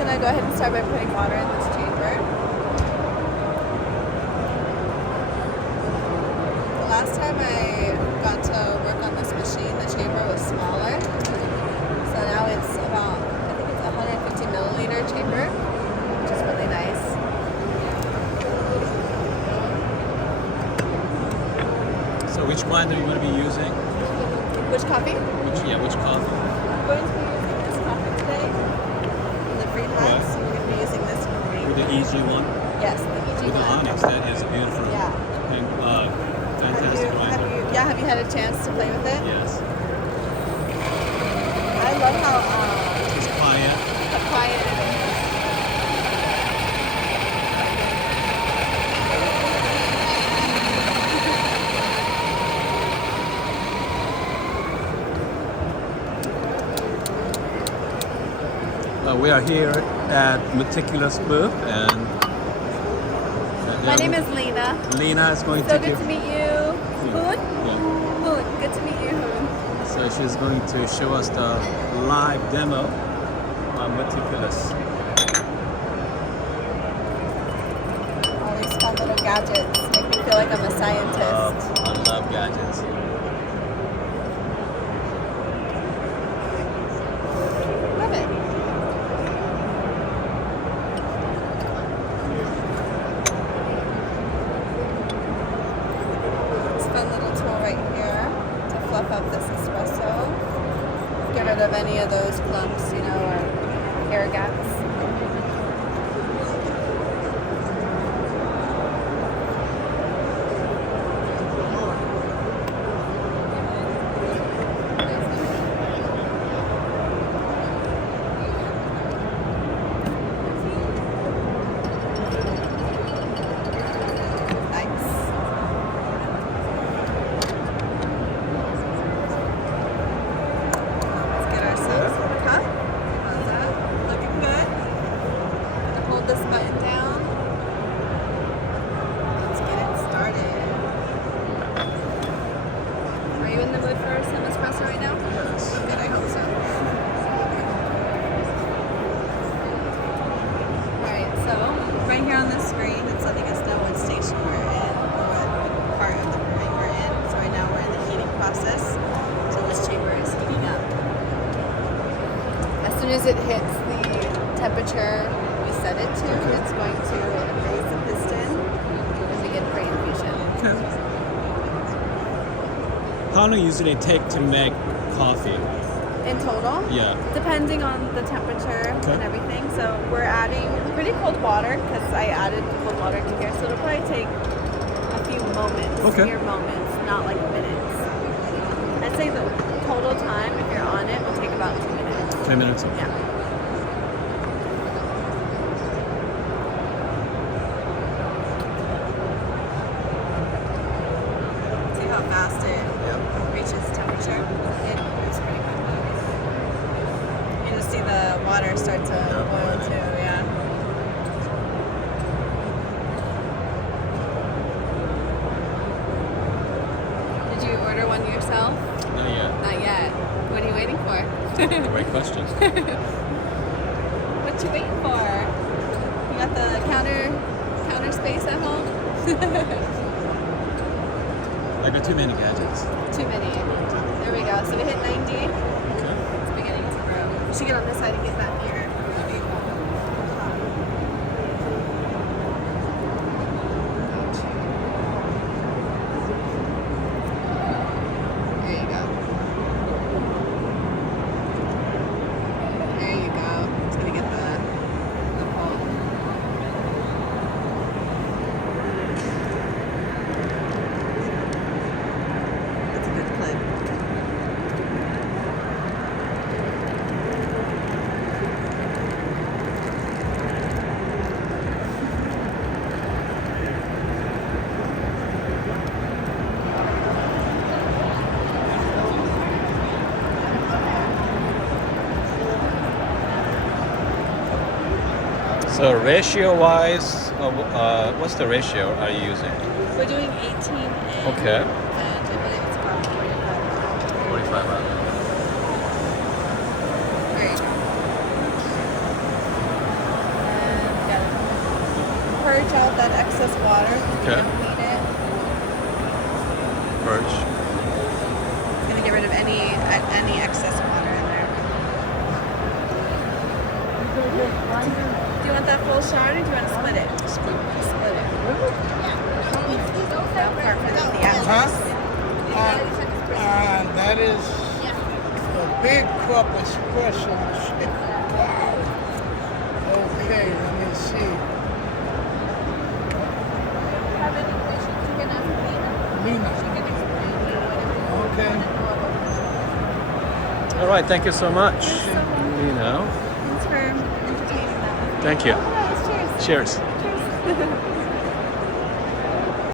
gonna go ahead and start by putting water in this chamber. The last time I got to work on this machine, the chamber was smaller. So now it's about, I think it's a 150 milliliter chamber, which is really nice. So which blend are you going to be using? Which coffee? Which coffee? I'm going to be using this coffee today. In the free blend, so we're going to be using this one. With the EG one? Yes, the EG With the one. onyx, that is beautiful. Yeah. And, fantastic grinder. Have you had a chance to play with it? Yes. I love how It's quiet. quiet it is. We are here at Meticulous booth, and My name is Lena. Lena is going So to good to meet you. Hoon? Yeah. Hoon. Good to meet you, Hoon. So she's going to show us the live demo on Meticulous. All these fun little gadgets make me feel like I'm a scientist. I love gadgets. Love it. This fun little tool right here to fluff up this espresso. Get rid of any of those clumps, or air gaps. This button down. Let's get it started. Are you in the mood for some espresso right now? Yes. Good, I hope so. Alright, so right here on the screen, it's letting us know what station we're in, or what part of the brewing we're in. So right now we're in the heating process. So this chamber is heating up. As soon as it hits the temperature set it to, it's going to raise the piston and begin pre-infusion. Okay. How long usually take to make coffee? In total? Yeah. Depending on the temperature and everything. So we're adding pretty cold water because I added cold water to here. So it'll probably take a few moments, mere moments, not like minutes. I'd say the total time, if you're on it, will take about 2 minutes. 2 minutes? Yeah. Fast it reaches temperature. It moves pretty quickly. You just see the water start to boil too, yeah. Did you order one yourself? Not yet. Not yet. What are you waiting for? Great question. What you waiting for? You got the counter space at home? I got too many gadgets. Too many. There we go. So we hit 90. Okay. It's beginning to grow. We should get on this side and get that near. There you go. There you go. It's gonna get the pulp. That's a good clip. So ratio-wise, what's the ratio are you using? We're doing 18A. Okay. And I believe it's about 45. 45 hours. There you go. purge out that excess water. Okay. Clean it. Purge. Gonna get rid of any excess water in there. Do you want that full shot or do you want to split it? Split. Split it. That part for the That is a big cup espresso. Okay, let me see. Lena. Okay. All right, thank you so much. Thanks so much. Lena. Thanks for entertaining them. Thank you. Oh, nice. Cheers. Cheers. Cheers.